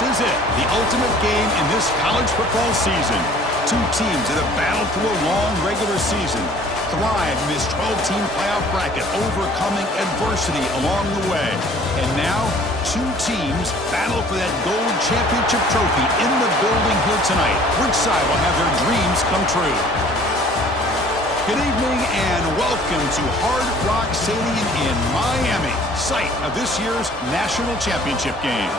This is it, the ultimate game in this college football season. Two teams that have battled through a long regular season, thrive in this 12-team playoff bracket, overcoming adversity along the way. And now, two teams battle for that gold championship trophy in the building here tonight. Which side will have their dreams come true? Good evening and welcome to Hard Rock Stadium in Miami, site of this year's national championship game.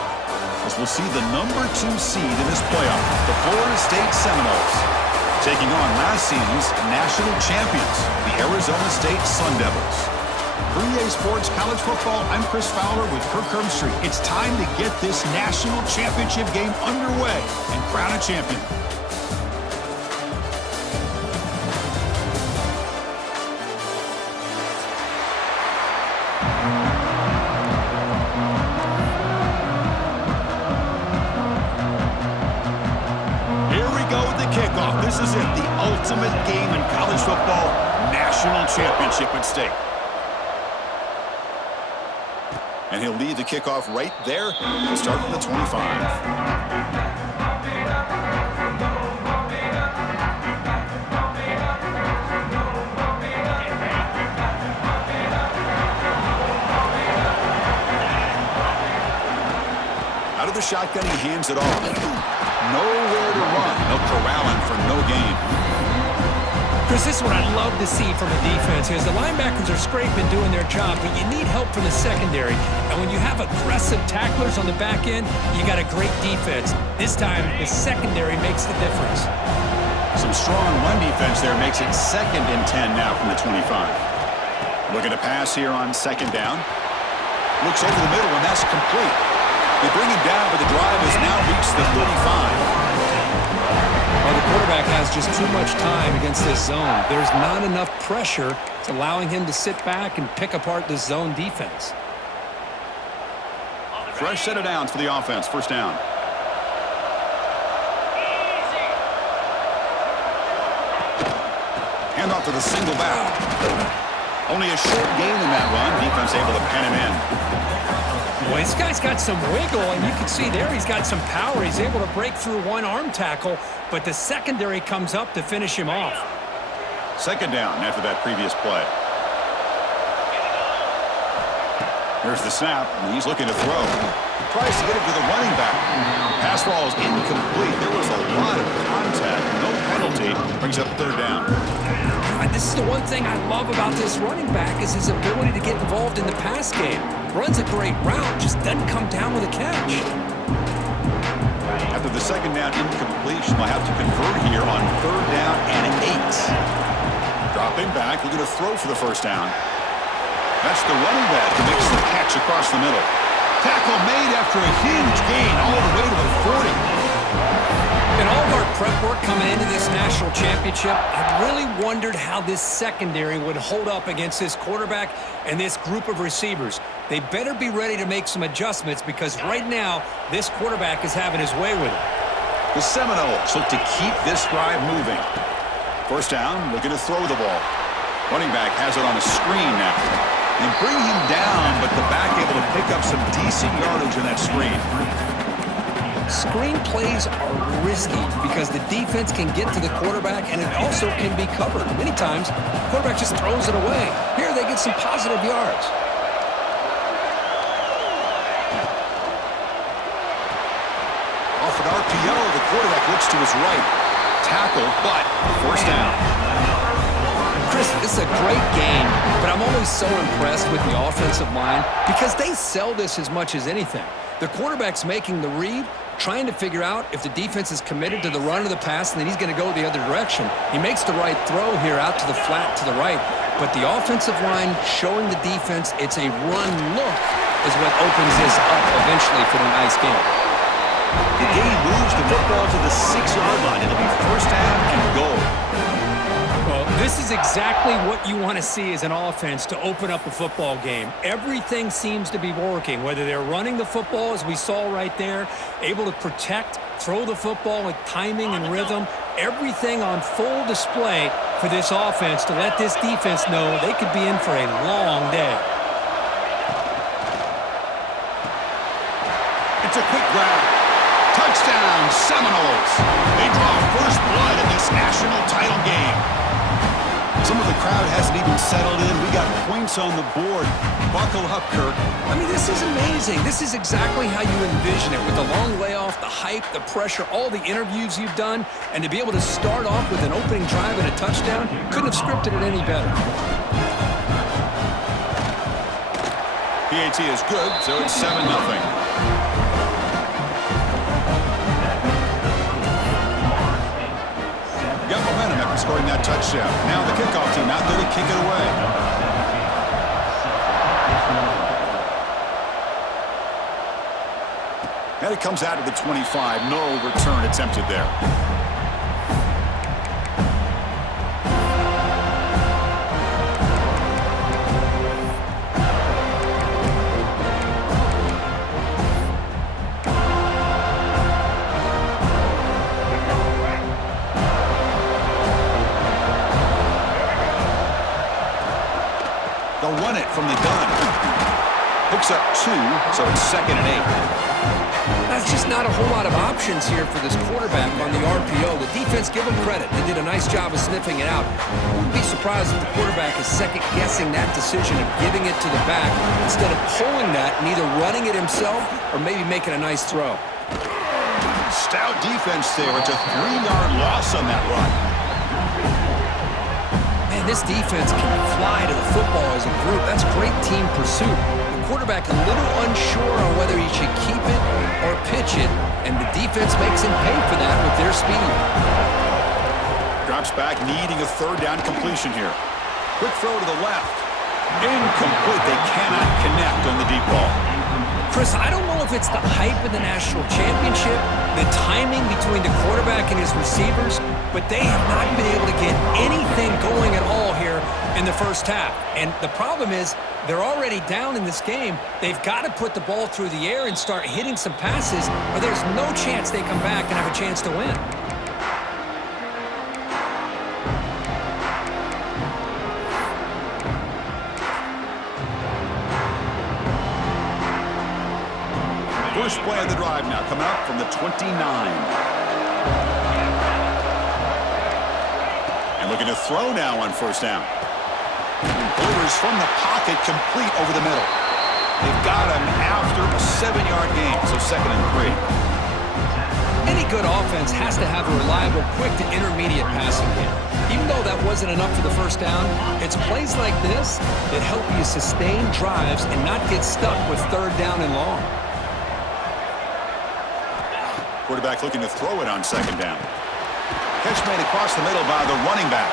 As we'll see the number 2 seed in this playoff, the Florida State Seminoles, taking on last season's national champions, the Arizona State Sun Devils. For EA Sports College Football, I'm Chris Fowler with Kirk Herbstreit. It's time to get this national championship game underway and crown a champion. This is it, the ultimate game in college football, national championship at stake. And he'll lead the kickoff right there. He'll start from the 25. Out of the shotgun, he hands it off. Nowhere to run. They'll corral him for no gain. Chris, this is what I love to see from a defense is the linebackers are scraping, doing their job, but you need help from the secondary. And when you have aggressive tacklers on the back end, you got a great defense. This time, the secondary makes the difference. Some strong run defense there makes it 2nd and 10 now from the 25. Looking to pass here on 2nd down. Looks over the middle, and that's complete. They bring him down, but the drive has now reached the 35. Well, the quarterback has just too much time against this zone. There's not enough pressure. It's allowing him to sit back and pick apart this zone defense. Fresh set of downs for the offense. 1st down. Hand off to the single back. Only a short gain in that run. Defense able to pen him in. Well, this guy's got some wiggle, and you can see there he's got some power. He's able to break through one arm tackle, but the secondary comes up to finish him off. 2nd down after that previous play. Here's the snap, and he's looking to throw. Tries to get it to the running back. Pass ball is incomplete. There was a lot of contact. No penalty. Brings up 3rd down. This is the one thing I love about this running back is his ability to get involved in the pass game. Runs a great route, just doesn't come down with a catch. After the 2nd down incompletion, they'll have to convert here on 3rd down and 8. Dropping back, looking to throw for the 1st down. That's the running back who makes the catch across the middle. Tackle made after a huge gain all the way to the 40. In all of our prep work coming into this national championship, I really wondered how this secondary would hold up against this quarterback and this group of receivers. They better be ready to make some adjustments because right now, this quarterback is having his way with it. The Seminoles look to keep this drive moving. 1st down, looking to throw the ball. Running back has it on a screen now. They bring him down, but the back able to pick up some decent yardage in that screen. Screen plays are risky because the defense can get to the quarterback and it also can be covered. Many times, the quarterback just throws it away. Here they get some positive yards. Off an RPO, the quarterback looks to his right. Tackle, but 1st down. Chris, this is a great game, but I'm always so impressed with the offensive line because they sell this as much as anything. The quarterback's making the read, trying to figure out if the defense is committed to the run or the pass, and then he's going to go the other direction. He makes the right throw here out to the flat to the right, but the offensive line showing the defense it's a run look is what opens this up eventually for the nice game. The game moves the football to the 6-yard line. It'll be 1st down and goal. Well, this is exactly what you want to see as an offense to open up a football game. Everything seems to be working, whether they're running the football, as we saw right there, able to protect, throw the football with timing and rhythm, everything on full display for this offense to let this defense know they could be in for a long day. It's a quick grab. Seminoles. They draw first blood in this national title game. Some of the crowd hasn't even settled in. We got points on the board. Buckle up, Kirk. I mean, this is amazing. This is exactly how you envision it, with the long layoff, the hype, the pressure, all the interviews you've done, and to be able to start off with an opening drive and a touchdown, couldn't have scripted it any better. PAT is good, so it's 7-0. Got momentum after scoring that touchdown. Now the kickoff team out there to kick it away. And it comes out to the 25. No return attempted there. They'll run it from the gun. Picks up 2, so it's 2nd and 8. That's just not a whole lot of options here for this quarterback on the RPO. The defense, give them credit. They did a nice job of sniffing it out. Wouldn't be surprised if the quarterback is second-guessing that decision of giving it to the back instead of pulling that and either running it himself or maybe making a nice throw. Stout defense there. It's a 3-yard loss on that run. Man, this defense can fly to the football as a group. That's great team pursuit. The quarterback a little unsure on whether he should keep it or pitch it, and the defense makes him pay for that with their speed. Drops back, needing a 3rd down completion here. Quick throw to the left. Incomplete. They cannot connect on the deep ball. Chris, I don't know if it's the hype of the national championship, the timing between the quarterback and his receivers, but they have not been able to get anything going at all here in the first half. And the problem is they're already down in this game. They've got to put the ball through the air and start hitting some passes, or there's no chance they come back and have a chance to win. First play of the drive now, coming up from the 29. And looking to throw now on first down. Delivers from the pocket, complete over the middle. They've got him after a 7-yard gain, so 2nd and 3. Any good offense has to have a reliable, quick to intermediate passing game. Even though that wasn't enough for the first down, it's plays like this that help you sustain drives and not get stuck with 3rd down and long. Quarterback looking to throw it on 2nd down. Catch made across the middle by the running back.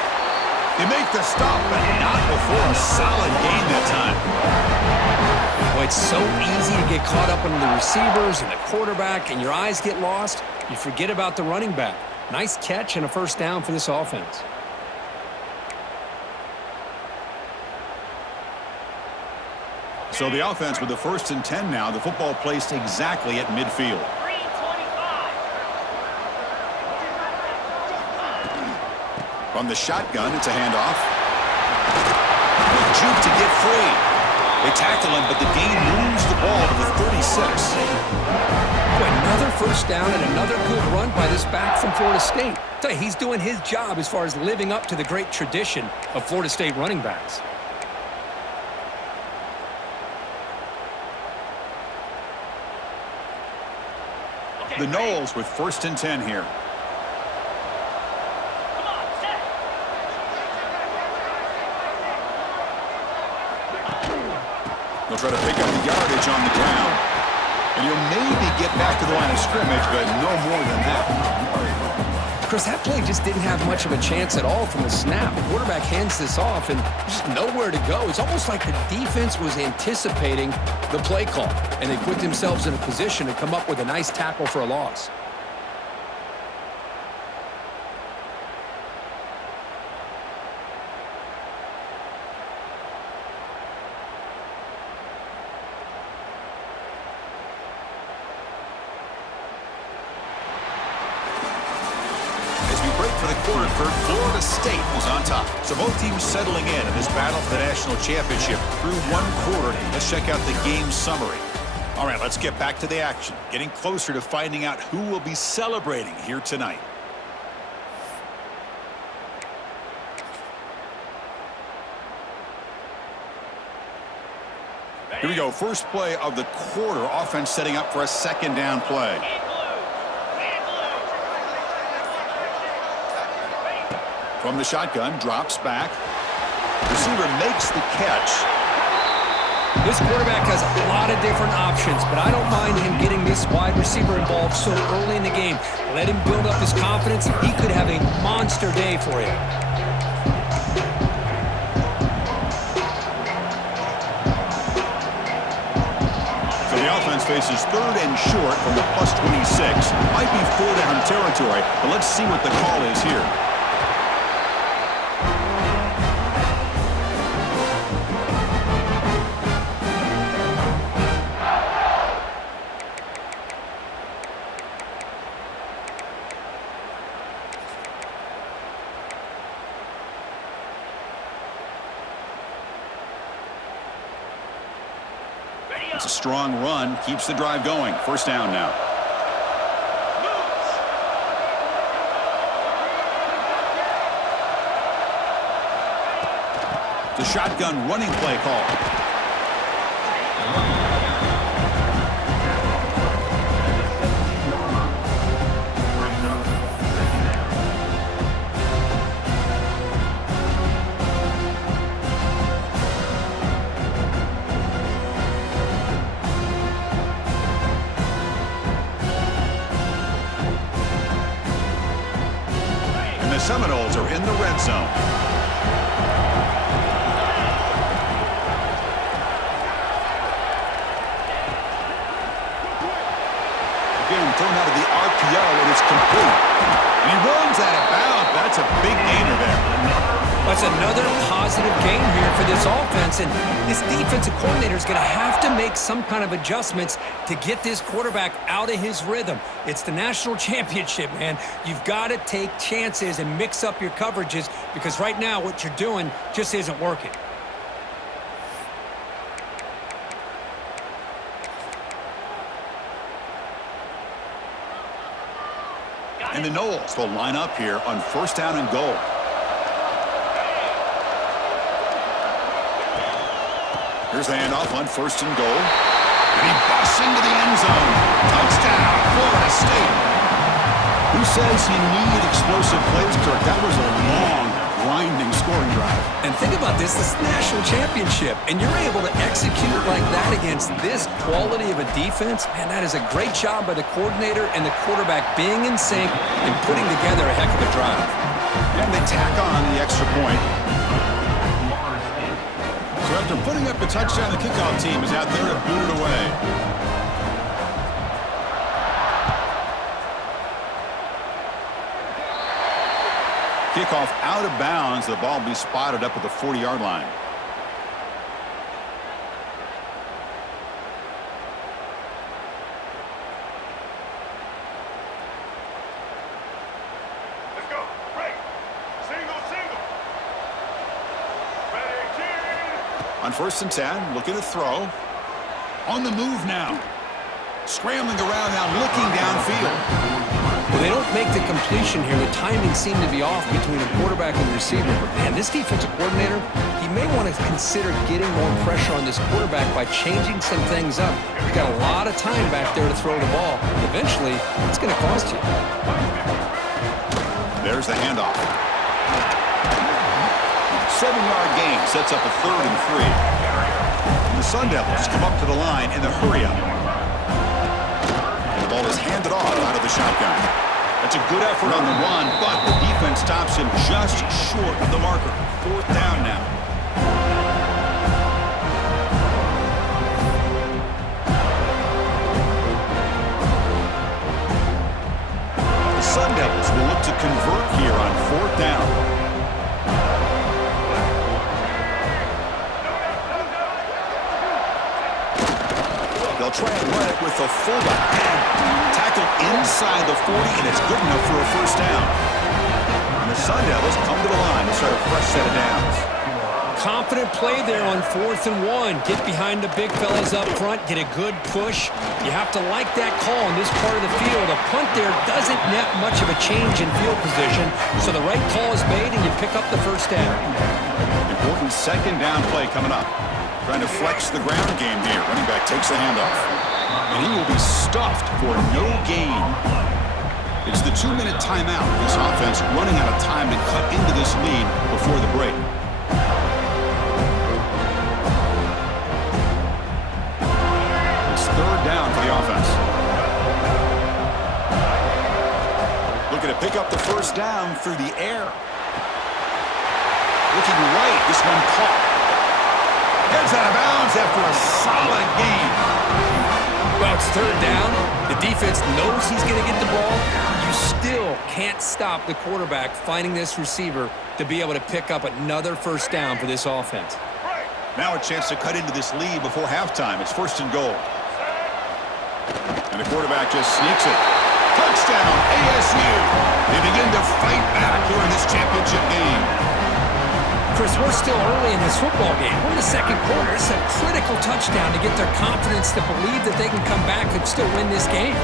They make the stop, but not before a solid gain that time. Boy, it's so easy to get caught up on the receivers and the quarterback, and your eyes get lost. You forget about the running back. Nice catch and a first down for this offense. So the offense with the 1st and 10 now. The football placed exactly at midfield. From the shotgun, it's a handoff. With juke to get free. They tackle him, but the gain moves the ball to the 36. Boy, another first down and another good run by this back from Florida State. I tell you, he's doing his job as far as living up to the great tradition of Florida State running backs. The Noles with 1st and 10 here. They'll try to pick up the yardage on the ground. And he'll maybe get back to the line of scrimmage, but no more than that. Chris, that play just didn't have much of a chance at all from the snap. The quarterback hands this off and just nowhere to go. It's almost like the defense was anticipating the play call, and they put themselves in a position to come up with a nice tackle for a loss. For the quarter, Florida State was on top. So both teams settling in this battle for the national championship through one quarter. Let's check out the game summary. All right, let's get back to the action. Getting closer to finding out who will be celebrating here tonight. Here we go. First play of the quarter. Offense setting up for a second down play. From the shotgun, drops back. Receiver makes the catch. This quarterback has a lot of different options, but I don't mind him getting this wide receiver involved so early in the game. Let him build up his confidence. He could have a monster day for you. So the offense faces third and short from the +26. Might be 4-down territory, but let's see what the call is here. It's a strong run, keeps the drive going. First down now. The shotgun running play call. The Seminoles are in the red zone. Again, thrown out of the RPO, and it's complete. And he runs out of bounds. That's a big gainer there. That's another positive game here for this offense, and this defensive coordinator is going to have to make some kind of adjustments to get this quarterback out of his rhythm. It's the national championship, man. You've got to take chances and mix up your coverages because right now what you're doing just isn't working. And the Noles will line up here on first down and goal. Here's the handoff on first and goal. And he busts into the end zone. Touchdown, Florida State. Who says you need explosive plays, Kirk? That was a long, grinding scoring drive. And think about this is the national championship, and you're able to execute like that against this quality of a defense. Man, that is a great job by the coordinator and the quarterback being in sync and putting together a heck of a drive. And they tack on the extra point. So after putting up the touchdown, the kickoff team is out there to boot it away. Kickoff out of bounds. The ball will be spotted up at the 40-yard line. Let's go. Break. Single. Ready, kid. On first and 10, looking to throw. On the move now. Scrambling around now, looking downfield. Well, they don't make the completion here. The timing seemed to be off between the quarterback and the receiver. But, man, this defensive coordinator, he may want to consider getting more pressure on this quarterback by changing some things up. He's got a lot of time back there to throw the ball. Eventually, it's going to cost you. There's the handoff. 7-yard gain sets up a 3rd and 3. And the Sun Devils come up to the line in the hurry-up. The ball is handed off out of the shotgun. That's a good effort on the run, but the defense stops him just short of the marker. 4th down now. The Sun Devils will look to convert here on 4th down. They'll try and run it with the fullback. Tackle inside the 40, and it's good enough for a first down. And the Sun Devils come to the line to start a fresh set of downs. confident play there on 4th and 1. Get behind the big fellas up front, get a good push. You have to like that call in this part of the field. A punt there doesn't net much of a change in field position, so the right call is made and you pick up the first down. Important second down play coming up. Trying to flex the ground game here. Running back takes the handoff. And he will be stuffed for no gain. It's the 2-minute timeout. This offense running out of time to cut into this lead before the break. It's 3rd down for the offense. Looking to pick up the first down through the air. Looking right. This one caught. Heads out of bounds after a solid gain. Well, it's 3rd down. The defense knows he's going to get the ball. You still can't stop the quarterback finding this receiver to be able to pick up another first down for this offense. Now a chance to cut into this lead before halftime. It's 1st and goal. And the quarterback just sneaks it. Touchdown, ASU. They begin to fight back here in this championship game. Chris, we're still early in this football game. We're in the 2nd quarter. It's a critical touchdown to get their confidence to believe that they can come back and still win this game.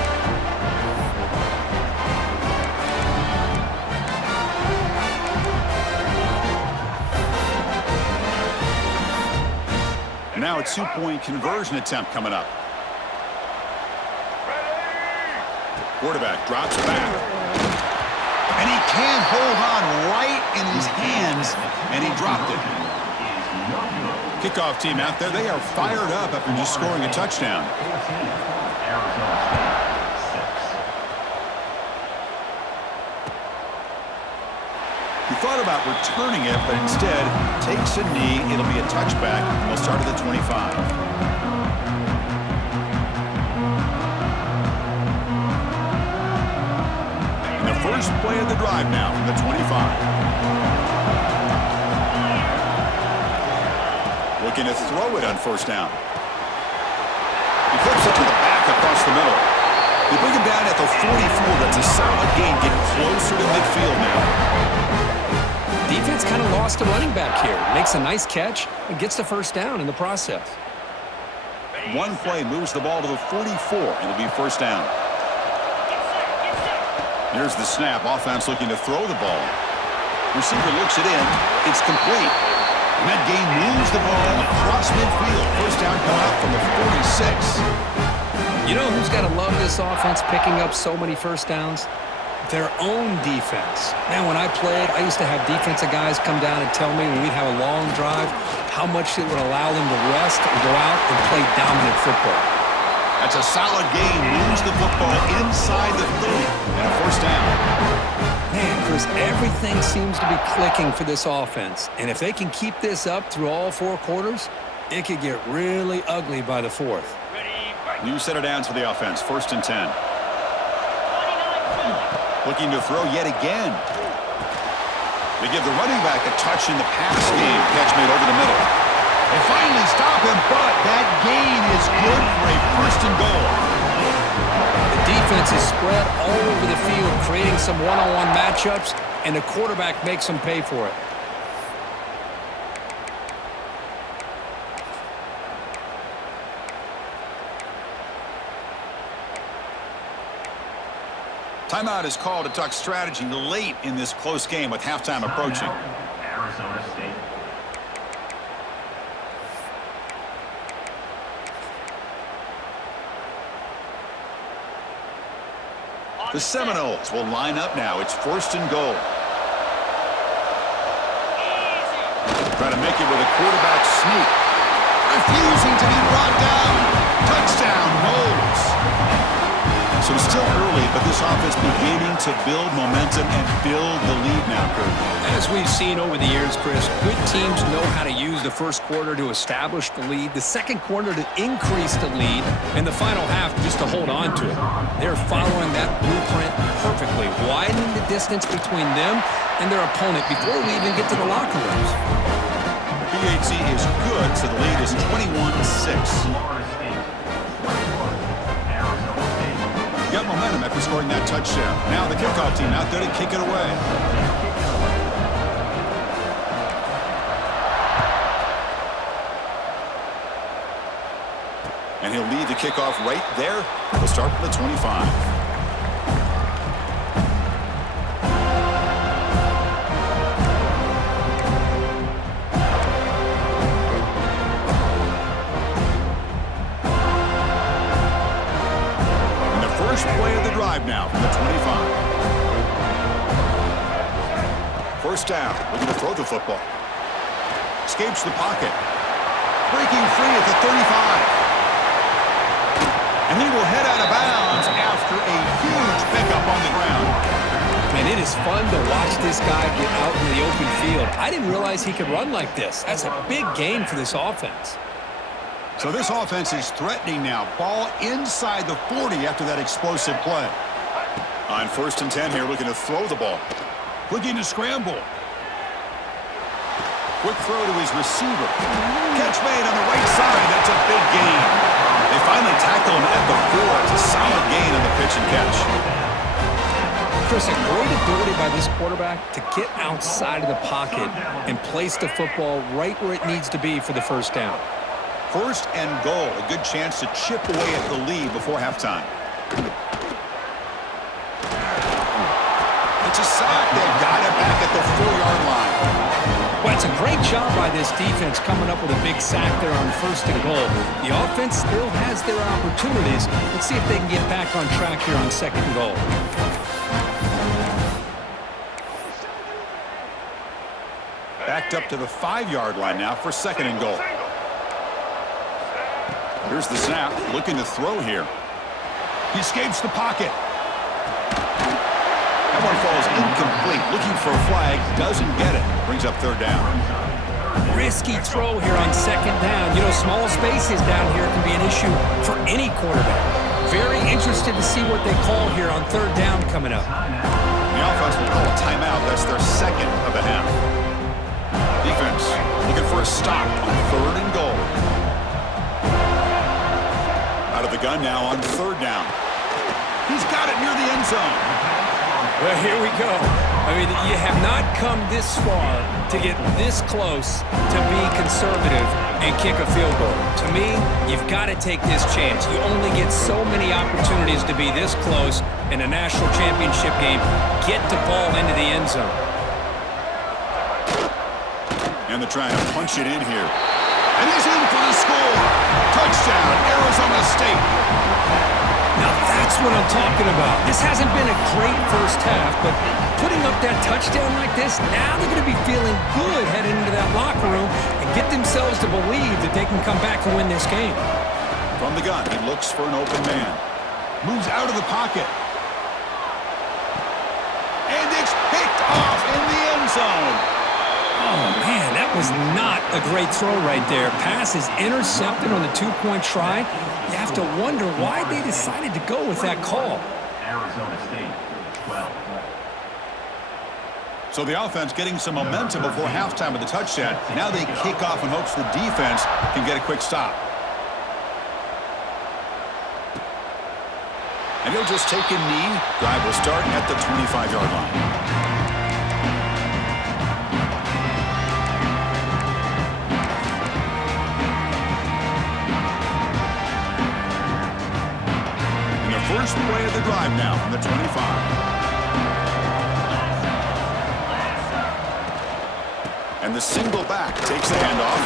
Now a 2-point conversion attempt coming up. Quarterback drops back. And he can hold on right in his hands, and he dropped it. Kickoff team out there, they are fired up after just scoring a touchdown. He thought about returning it, but instead takes a knee. It'll be a touchback. They'll start at the 25. First play of the drive now from the 25. Looking to throw it on 1st down. He flips it to the back across the middle. They bring him down at the 44. That's a solid gain, getting closer to midfield now. Defense kind of lost a running back here. Makes a nice catch and gets the first down in the process. One play moves the ball to the 44. It'll be 1st down. Here's the snap. Offense looking to throw the ball. Receiver looks it in. It's complete. And that gain moves the ball across midfield. First down coming up from the 46. You know who's got to love this offense picking up so many first downs? Their own defense. Man, when I played, I used to have defensive guys come down and tell me when we'd have a long drive how much it would allow them to rest and go out and play dominant football. That's a solid gain. Moves the football inside the 30. And a first down. Man, Chris, everything seems to be clicking for this offense. And if they can keep this up through all 4 quarters, it could get really ugly by the 4th. New set of downs for the offense. 1st and 10. Looking to throw yet again. They give the running back a touch in the pass game. Catch made over the middle. They finally stop him, but that gain is good for a 1st and goal. The defense is spread all over the field, creating some one-on-one matchups, and the quarterback makes them pay for it. Timeout is called to talk strategy late in this close game with halftime approaching. Arizona State. The Seminoles will line up now. It's 1st and goal. Trying to make it with a quarterback sneak. Refusing to be brought down. Touchdown, Noles. So it's still early, but this offense beginning to build momentum and build the lead now, Kurt. As we've seen over the years, Chris, good teams know how to use the first quarter to establish the lead, the second quarter to increase the lead, and the final half just to hold on to it. They're following that blueprint perfectly, widening the distance between them and their opponent before we even get to the locker rooms. The PHC is good, so the lead is 21-6. Got momentum after scoring that touchdown. Now the kickoff team out there to kick it away. And he'll lead the kickoff right there. He'll start from the 25. First play of the drive now from the 25. First down, looking to throw the football. Escapes the pocket. Breaking free at the 35. And he will head out of bounds after a huge pickup on the ground. And it is fun to watch this guy get out in the open field. I didn't realize he could run like this. That's a big gain for this offense. So this offense is threatening now. Ball inside the 40 after that explosive play. On 1st and 10 here, looking to throw the ball. Looking to scramble. Quick throw to his receiver. Catch made on the right side. That's a big gain. They finally tackle him at the 4. It's a solid gain on the pitch and catch. Chris, a great ability by this quarterback to get outside of the pocket and place the football right where it needs to be for the first down. 1st and goal. A good chance to chip away at the lead before halftime. It's a sack. They've got it back at the 4-yard line. Well, it's a great job by this defense coming up with a big sack there on 1st and goal. The offense still has their opportunities. Let's see if they can get back on track here on 2nd and goal. Backed up to the 5-yard line now for 2nd and goal. Here's the snap, looking to throw here. He escapes the pocket. That one falls incomplete. Looking for a flag, doesn't get it. Brings up 3rd down. Risky throw here on 2nd down. You know, small spaces down here can be an issue for any quarterback. Very interested to see what they call here on 3rd down coming up. The offense will call a timeout. That's their 2nd of the half. Defense looking for a stop on 3rd and goal. Out of the gun now on 3rd down. He's got it near the end zone. Well, here we go. I mean, you have not come this far to get this close to be conservative and kick a field goal. To me, you've got to take this chance. You only get so many opportunities to be this close in a national championship game. Get the ball into the end zone. And they're trying to punch it in here. And he's in for the score. Touchdown, Arizona State. Now that's what I'm talking about. This hasn't been a great first half, but putting up that touchdown like this, now they're going to be feeling good heading into that locker room and get themselves to believe that they can come back and win this game. From the gun, he looks for an open man. Moves out of the pocket. And it's picked off in the end zone. Oh, man, that was not a great throw right there. Pass is intercepted on the 2-point try. You have to wonder why they decided to go with that call. Arizona State, 12. So the offense getting some momentum before halftime with the touchdown. Now they kick off in hopes the defense can get a quick stop. And he'll just take a knee. Drive will start at the 25-yard line. First play of the drive now from the 25. And the single back takes the handoff.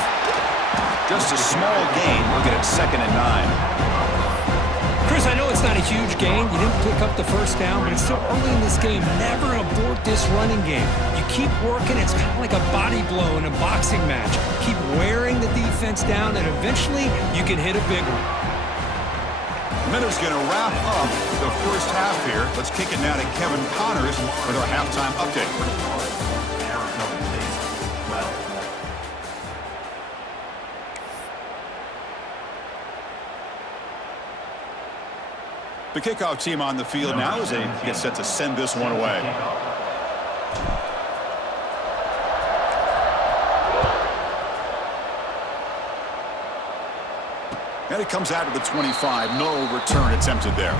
Just a small gain. Looking at 2nd and 9. Chris, I know it's not a huge gain. You didn't pick up the first down, but it's still early in this game. Never abort this running game. You keep working. It's kind of like a body blow in a boxing match. Keep wearing the defense down, and eventually you can hit a big one. Minnows going to wrap up the first half here. Let's kick it now to Kevin Connors with our halftime update. Arizona State, 12. The kickoff team on the field now as they get set to send this one away. And it comes out to the 25. No return attempted there.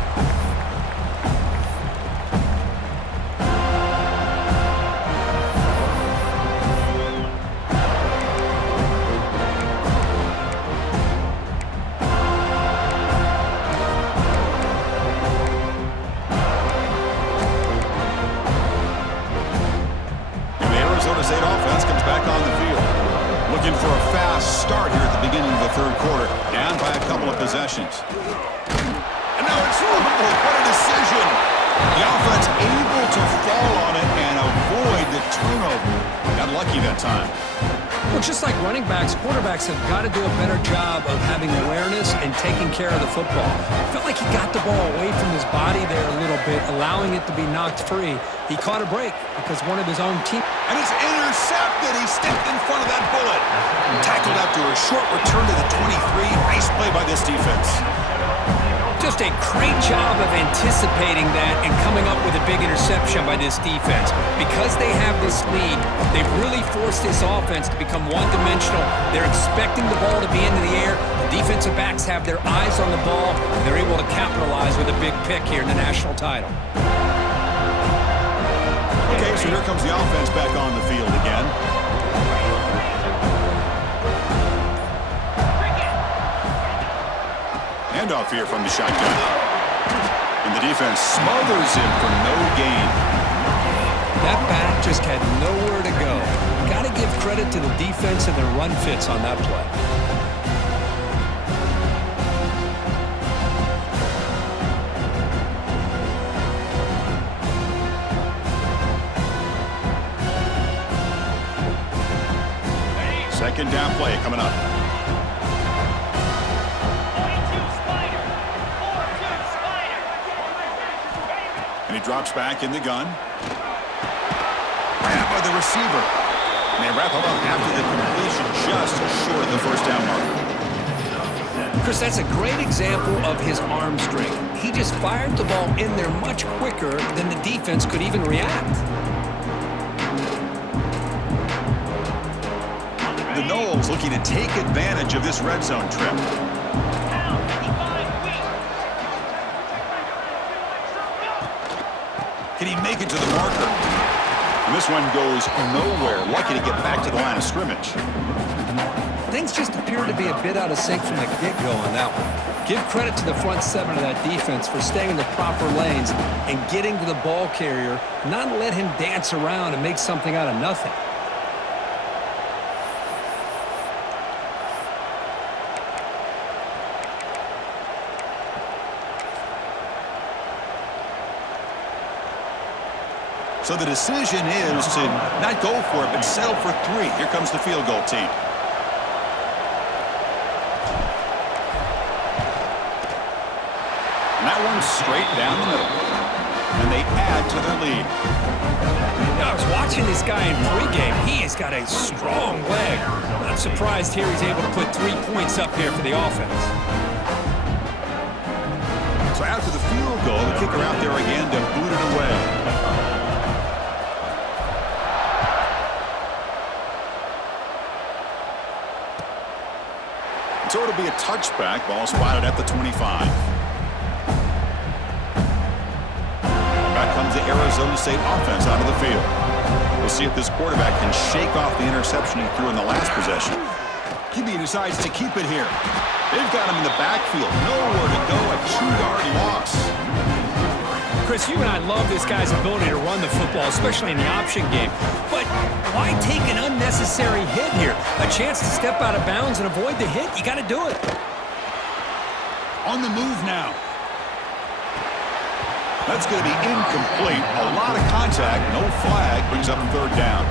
back on the field. Looking for a fast start here at the beginning of the third quarter. Down by a couple of possessions. And now it's fumbled. What a decision. The offense able to fall on it and avoid the turnover. Got lucky that time. Well, just like running backs, quarterbacks have got to do a better job of having awareness and taking care of the football. Felt like he got the ball away from his body there a little bit, allowing it to be knocked free. He caught a break because one of his own team... And it's intercepted. He stepped in front of that bullet. Tackled after a short return to the 23. Nice play by this defense. Just a great job of anticipating that and coming up with a big interception by this defense. Because they have this lead, they've really forced this offense to become one-dimensional. They're expecting the ball to be into the air. The defensive backs have their eyes on the ball, and they're able to capitalize with a big pick here in the national title. Okay, so here comes the offense back on the field again. Handoff here from the shotgun. And the defense smothers him for no gain. That back just had nowhere to go. Got to give credit to the defense and their run fits on that play. Second down play coming up. And he drops back in the gun. Grabbed by the receiver. And they wrap him up after the completion just short of the first down mark. Chris, that's a great example of his arm strength. He just fired the ball in there much quicker than the defense could even react. The Noles looking to take advantage of this red zone trip. Can he make it to the marker? And this one goes nowhere. Lucky to get back to the line of scrimmage. Things just appear to be a bit out of sync from the get-go on that one. Give credit to the front seven of that defense for staying in the proper lanes and getting to the ball carrier, not let him dance around and make something out of nothing. So the decision is to not go for it, but settle for 3. Here comes the field goal team. And that one's straight down the middle. And they add to their lead. I was watching this guy in pregame. He has got a strong leg. Not surprised here he's able to put 3 points up here for the offense. So after the field goal, the kicker out there again to boot it away. So it'll be a touchback. Ball spotted at the 25. Back comes the Arizona State offense out of the field. We'll see if this quarterback can shake off the interception he threw in the last possession. QB decides to keep it here. They've got him in the backfield. Nowhere to go. A 2-yard loss. Chris, you and I love this guy's ability to run the football, especially in the option game. But why take an unnecessary hit here? A chance to step out of bounds and avoid the hit? You got to do it. On the move now. That's going to be incomplete. A lot of contact. No flag. Brings up third down.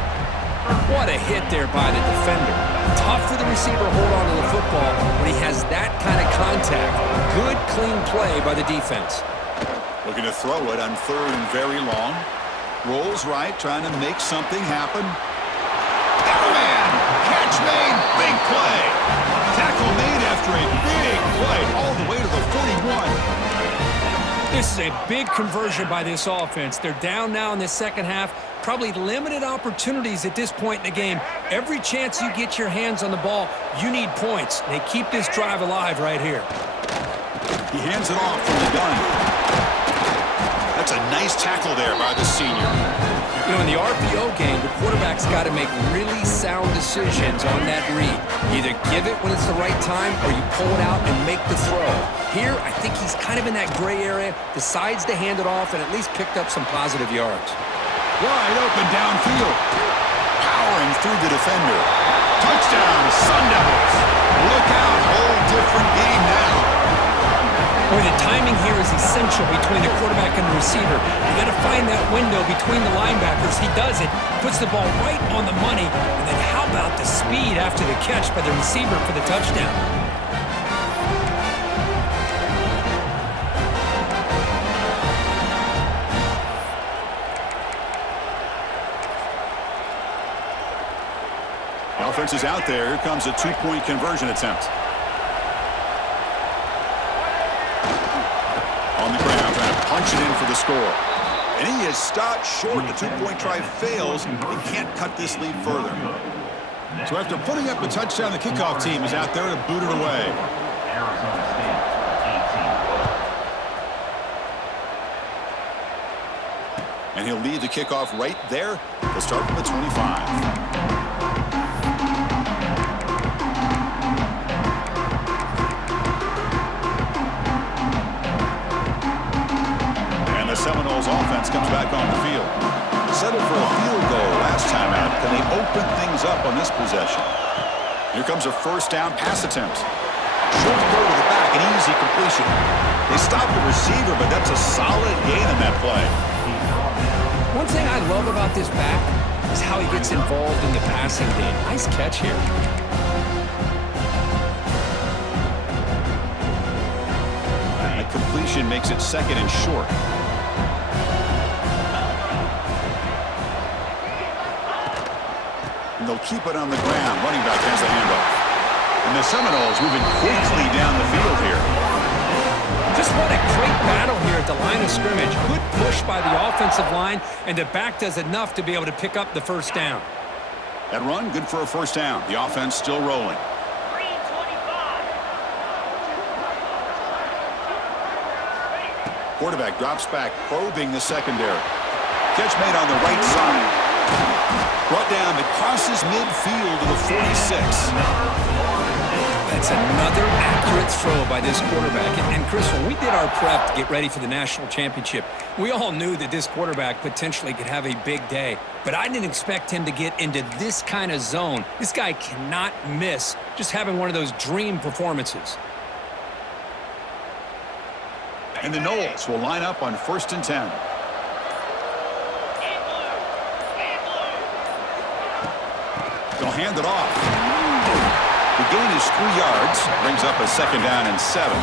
What a hit there by the defender. Tough for the receiver to hold on to the football when he has that kind of contact. Good, clean play by the defense. Looking to throw it on 3rd and very long. Rolls right, trying to make something happen. Got a man! Catch made! Big play! Tackle made after a big play all the way to the 41. This is a big conversion by this offense. They're down now in the second half. Probably limited opportunities at this point in the game. Every chance you get your hands on the ball, you need points. They keep this drive alive right here. He hands it off from the gun. That's a nice tackle there by the senior. You know, in the RPO game, the quarterback's got to make really sound decisions on that read. You either give it when it's the right time or you pull it out and make the throw. Here, I think he's kind of in that gray area, decides to hand it off and at least picked up some positive yards. Wide open downfield. Power tearing through the defender. Touchdown, Sun Devils. Look out, whole different game now. Boy, the timing here is essential between the quarterback and the receiver. You got to find that window between the linebackers. He does it, puts the ball right on the money, and then how about the speed after the catch by the receiver for the touchdown? The offense is out there. Here comes a two-point conversion attempt. On the ground, trying to punch it in for the score. And he is stopped short. The two-point try fails. He can't cut this lead further. So after putting up a touchdown, the kickoff team is out there to boot it away. Arizona State, 18. And he'll lead the kickoff right there to start from the 25. Seminoles offense comes back on the field. Settled for a field goal last time out. Can they open things up on this possession? Here comes a first down pass attempt. Short throw to the back, an easy completion. They stopped the receiver, but that's a solid gain in that play. One thing I love about this back is how he gets involved in the passing game. Nice catch here. That completion makes it second and short. And they'll keep it on the ground. Running back has the handoff. And the Seminoles moving quickly down the field here. Just what a great battle here at the line of scrimmage. Good push by the offensive line, and the back does enough to be able to pick up the first down. That run, good for a first down. The offense still rolling. Quarterback drops back, probing the secondary. Catch made on the right side. Brought down, it crosses midfield to the 46. That's another accurate throw by this quarterback. And Chris, when we did our prep to get ready for the national championship, we all knew that this quarterback potentially could have a big day. But I didn't expect him to get into this kind of zone. This guy cannot miss just having one of those dream performances. And the Noles will line up on 1st and 10. They'll hand it off. The gain is 3 yards. Brings up a second down and 7.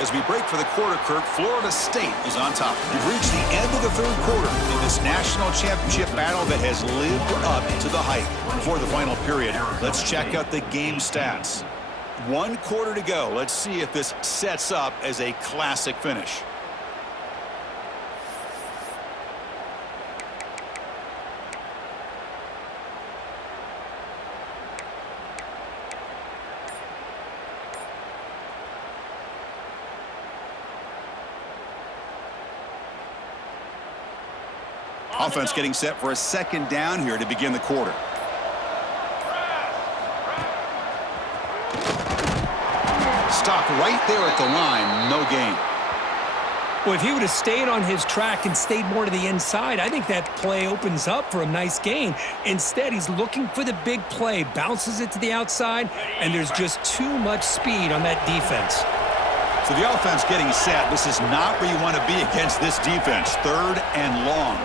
As we break for the quarter, Kirk, Florida State is on top. We've reached the end of the third quarter in this national championship battle that has lived up to the hype. Before the final period, let's check out the game stats. 1 quarter to go. Let's see if this sets up as a classic finish. Offense getting set for a second down here to begin the quarter. Stopped right there at the line, no gain. Well, if he would have stayed on his track and stayed more to the inside, I think that play opens up for a nice gain. Instead, he's looking for the big play, bounces it to the outside, and there's just too much speed on that defense. So the offense getting set. This is not where you want to be against this defense. 3rd and long.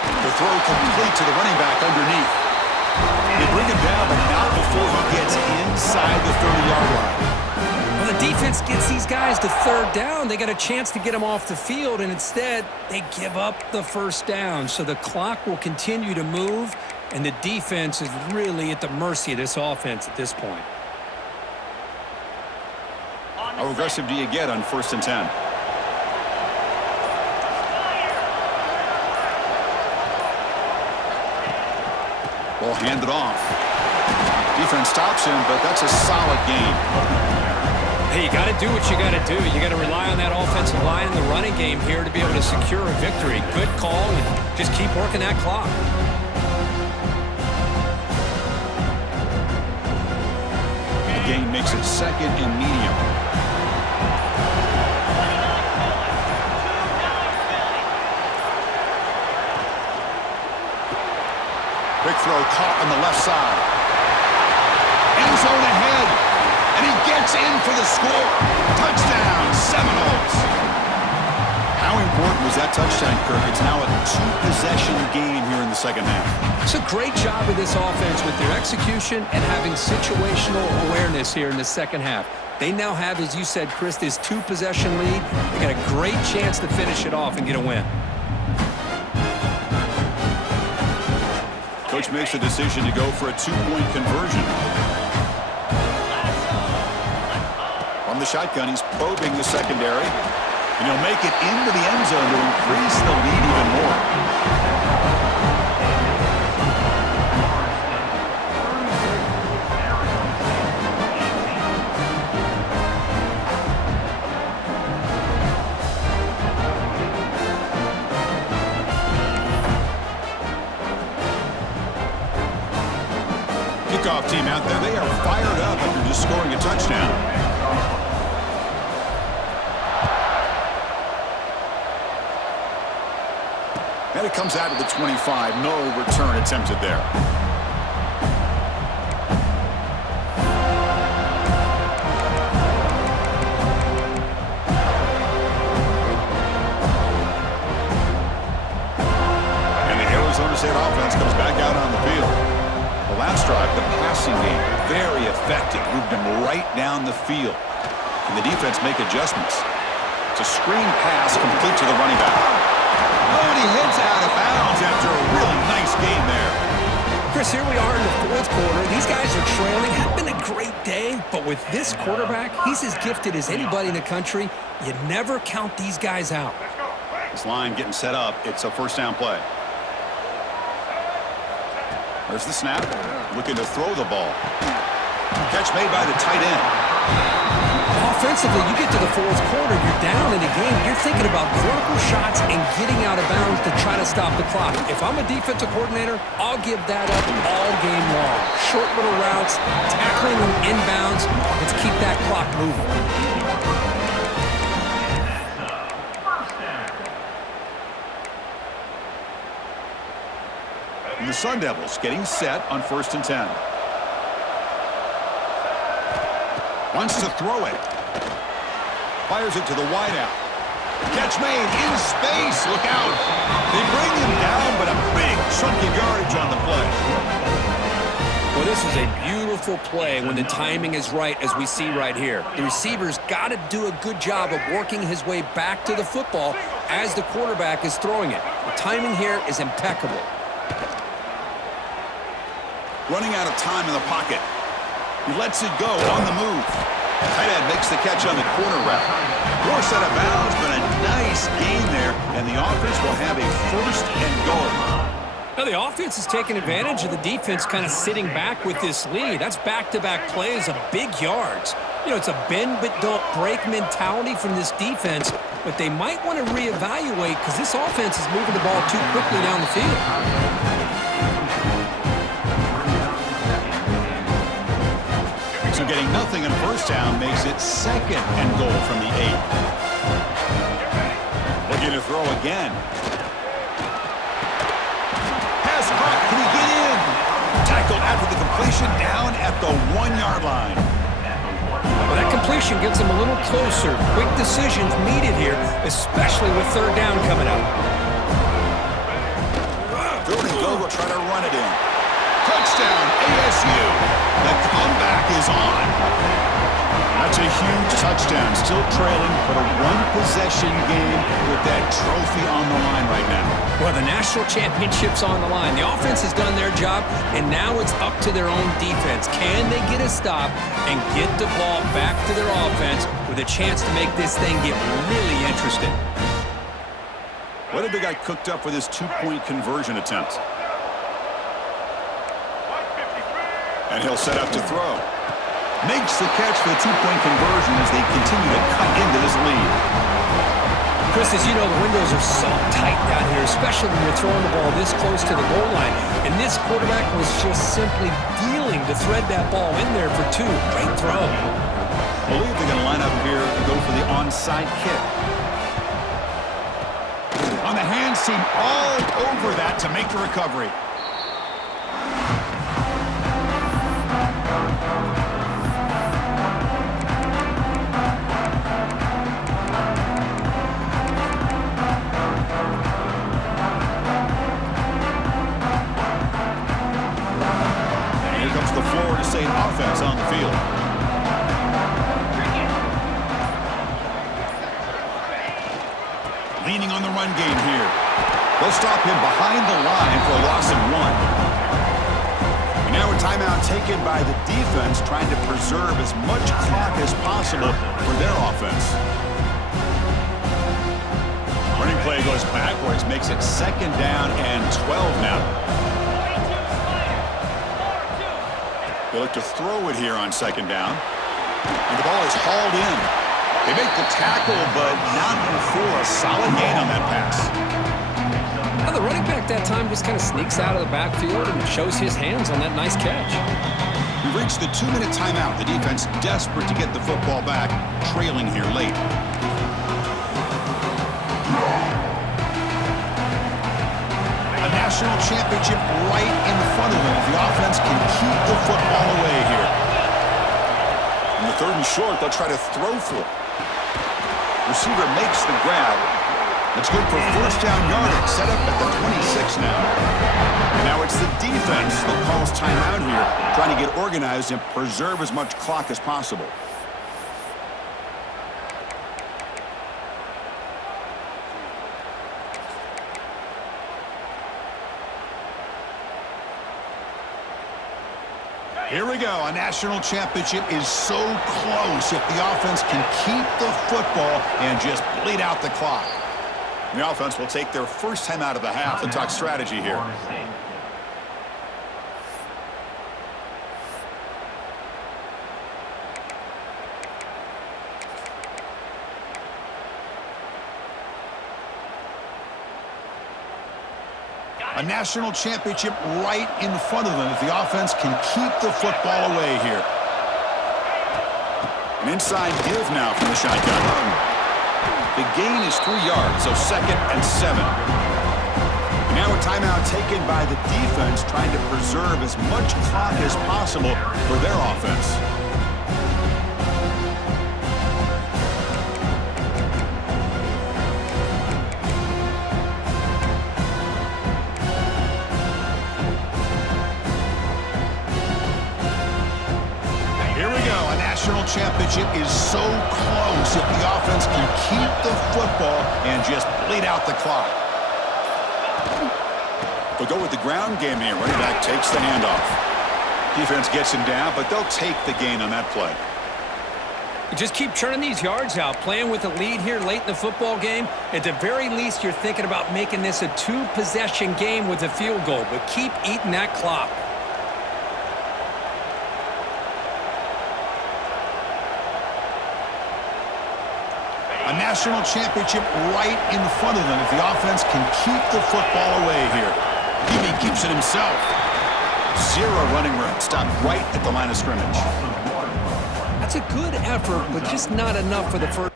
The throw complete to the running back underneath. They bring him down, but not before he gets inside the 30-yard line. Well, the defense gets these guys to 3rd down. They got a chance to get them off the field, and instead they give up the first down. So the clock will continue to move, and the defense is really at the mercy of this offense at this point. How aggressive do you get on 1st and 10? Ball handed off. Defense stops him, but that's a solid game. Hey, you got to do what you got to do. You got to rely on that offensive line in the running game here to be able to secure a victory. Good call, and just keep working that clock. The gain makes it 2nd and medium. Quick throw caught on the left side. End zone ahead. And he gets in for the score. Touchdown, Seminoles. How important was that touchdown, Kirk? It's now a 2-possession game here in the second half. It's a great job of this offense with their execution and having situational awareness here in the second half. They now have, as you said, Chris, this 2-possession lead. They got a great chance to finish it off and get a win. Coach makes the decision to go for a 2-point conversion. From the shotgun, he's probing the secondary. And he'll make it into the end zone to increase the lead even more. Kickoff team out there, they are fired up after just scoring a touchdown. And it comes out of the 25. No return attempted there. And the Arizona State offense comes back out on the field. The last drive, the passing game, very effective. Moved him right down the field. And the defense make adjustments. It's a screen pass complete to the running back. Oh, and he heads out of bounds after a really nice game there. Chris, here we are in the 4th quarter. These guys are trailing. It's been a great day, but with this quarterback, he's as gifted as anybody in the country. You never count these guys out. This line getting set up. It's a 1st down play. There's the snap. Looking to throw the ball. Catch made by the tight end. Offensively, you get to the 4th quarter, you're down in the game. You're thinking about vertical shots and getting out of bounds to try to stop the clock. If I'm a defensive coordinator, I'll give that up all game long. Short little routes, tackling them inbounds. Let's keep that clock moving. And the Sun Devils getting set on 1st and 10. Wants to throw it. Fires it to the wideout. Catch made in space. Look out. They bring him down, but a big chunk of yardage on the play. Well, this is a beautiful play when the timing is right, as we see right here. The receiver's got to do a good job of working his way back to the football as the quarterback is throwing it. The timing here is impeccable. Running out of time in the pocket. He lets it go on the move. Tight end makes the catch on the corner route. Forced out of bounds, but a nice gain there, and the offense will have a 1st and goal. Now, the offense is taking advantage of the defense kind of sitting back with this lead. That's back-to-back plays of big yards. You know, it's a bend but don't break mentality from this defense, but they might want to reevaluate because this offense is moving the ball too quickly down the field. So getting nothing in 1st down makes it 2nd and goal from the 8. Looking to throw again. Pass caught. Can he get in? Tackled after the completion down at the 1-yard line. Well, that completion gets them a little closer. Quick decisions needed here, especially with 3rd down coming up. 3rd and goal. We'll try to run it in. Touchdown, ASU. The comeback is on. That's a huge touchdown. Still trailing, but a 1-possession game with that trophy on the line right now. Well, the national championship's on the line. The offense has done their job, and now it's up to their own defense. Can they get a stop and get the ball back to their offense with a chance to make this thing get really interesting? What have they got cooked up for this 2-point conversion attempt? And he'll set up to throw. Makes the catch for the two-point conversion as they continue to cut into this lead. Chris, as you know, the windows are so tight down here, especially when you're throwing the ball this close to the goal line. And this quarterback was just simply dealing to thread that ball in there for two. Great throw. I believe they're going to line up here and go for the onside kick. On the hands team, all over that to make the recovery. Florida State offense on the field. Leaning on the run game here. They'll stop him behind the line for a loss of 1. And now a timeout taken by the defense, trying to preserve as much clock as possible for their offense. Running play goes backwards, makes it 2nd down and 12 now. They look to throw it here on 2nd down. And the ball is hauled in. They make the tackle, but not before a solid gain on that pass. Now the running back that time just kind of sneaks out of the backfield and shows his hands on that nice catch. We've reached the 2-minute timeout. The defense desperate to get the football back, trailing here late. National championship right in front of them if the offense can keep the football away here. In the 3rd and short, they'll try to throw for it. Receiver makes the grab. It's good for 1st down yardage, set up at the 26 now. And now it's the defense that calls timeout here, trying to get organized and preserve as much clock as possible. Here we go. A national championship is so close if the offense can keep the football and just bleed out the clock. The offense will take their first time out of the half to talk strategy here. A national championship right in front of them if the offense can keep the football away here. An inside give now from the shotgun. The gain is 3 yards, so 2nd and 7. And now a timeout taken by the defense, trying to preserve as much clock as possible for their offense. National championship is so close if the offense can keep the football and just bleed out the clock. They'll go with the ground game here. Running back takes the handoff. Defense gets him down, but they'll take the gain on that play. Just keep churning these yards out, playing with a lead here late in the football game. At the very least, you're thinking about making this a 2-possession game with a field goal, but keep eating that clock. A national championship right in front of them if the offense can keep the football away here. QB keeps it himself. 0 running room. Stopped right at the line of scrimmage. That's a good effort, but just not enough for the first.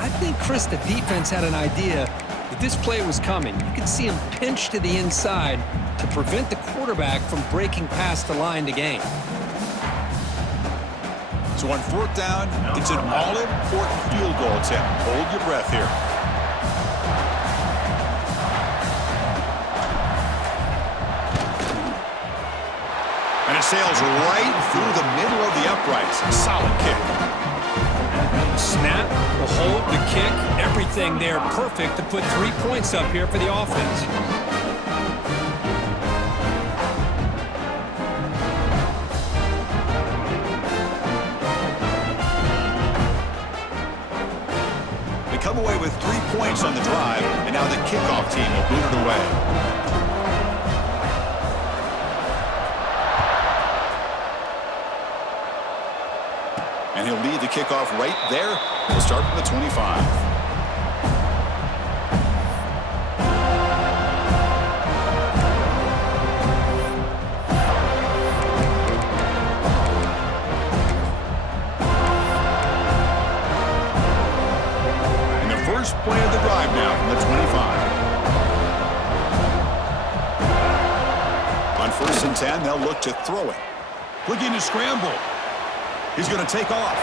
I think, Chris, the defense had an idea that this play was coming. You could see him pinch to the inside to prevent the quarterback from breaking past the line to gain. So on 4th down, it's an all-important field goal attempt. Hold your breath here. And it sails right through the middle of the uprights. Solid kick. Snap, the hold, the kick, everything there perfect to put 3 points up here for the offense. come away with 3 points on the drive, and now the kickoff team will boot it away. And he'll lead the kickoff right there. We'll start from the 25. First play of the drive now from the 25. On 1st and 10, they'll look to throw it. Looking to scramble. He's going to take off.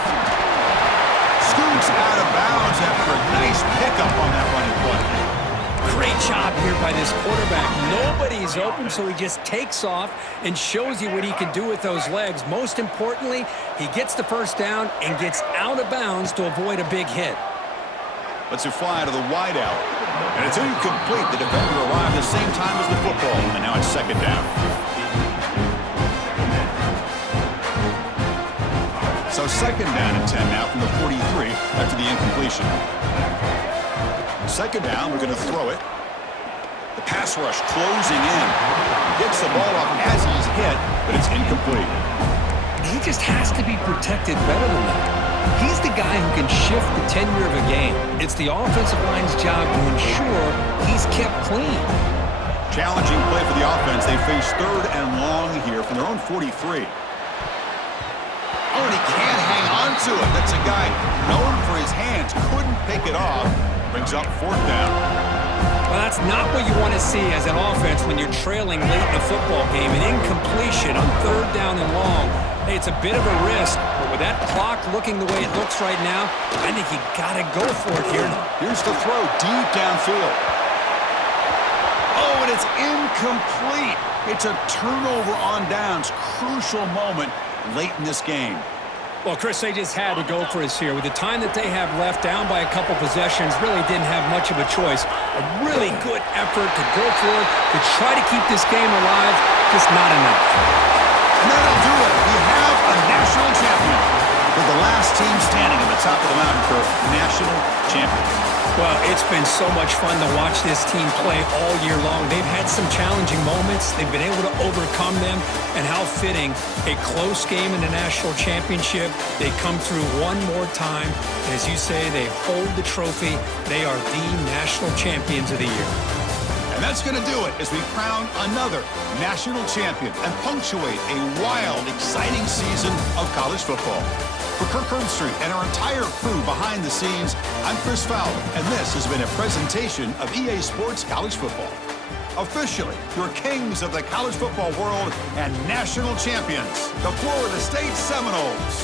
Scoots out of bounds after a nice pickup on that running play. Great job here by this quarterback. Nobody's open, so he just takes off and shows you what he can do with those legs. Most importantly, he gets the first down and gets out of bounds to avoid a big hit. Lets it fly to the wideout. And it's incomplete. The defender arrived at the same time as the football. And now it's 2nd down. So 2nd down and 10 now from the 43 after the incompletion. 2nd down, we're going to throw it. The pass rush closing in. Gets the ball off as he's hit, but it's incomplete. He just has to be protected better than that. He's the guy who can shift the tenure of a game. It's the offensive line's job to ensure he's kept clean. Challenging play for the offense. They face 3rd and long here from their own 43. Oh, and he can't hang on to it. That's a guy known for his hands. Couldn't pick it off. Brings up 4th down. Well, that's not what you want to see as an offense when you're trailing late in a football game. An incompletion on 3rd down and long. Hey, it's a bit of a risk, but with that clock looking the way it looks right now, I think you got to go for it here. Here's the throw deep downfield. Oh, and it's incomplete. It's a turnover on downs. Crucial moment late in this game. Well, Chris, they just had to go for us here. With the time that they have left, down by a couple possessions, really didn't have much of a choice. A really good effort to go for it, to try to keep this game alive, just not enough. And that'll do it. We have a national champion. We're the last team standing at the top of the mountain for national champions. Well, it's been so much fun to watch this team play all year long. They've had some challenging moments. They've been able to overcome them. And how fitting, a close game in the national championship. They come through one more time. And as you say, they hold the trophy. They are the national champions of the year. And that's going to do it as we crown another national champion and punctuate a wild, exciting season of college football. For Kirk Herbstreit and our entire crew behind the scenes, I'm Chris Fowler, and this has been a presentation of EA Sports College Football. Officially, your kings of the college football world and national champions, the Florida State Seminoles.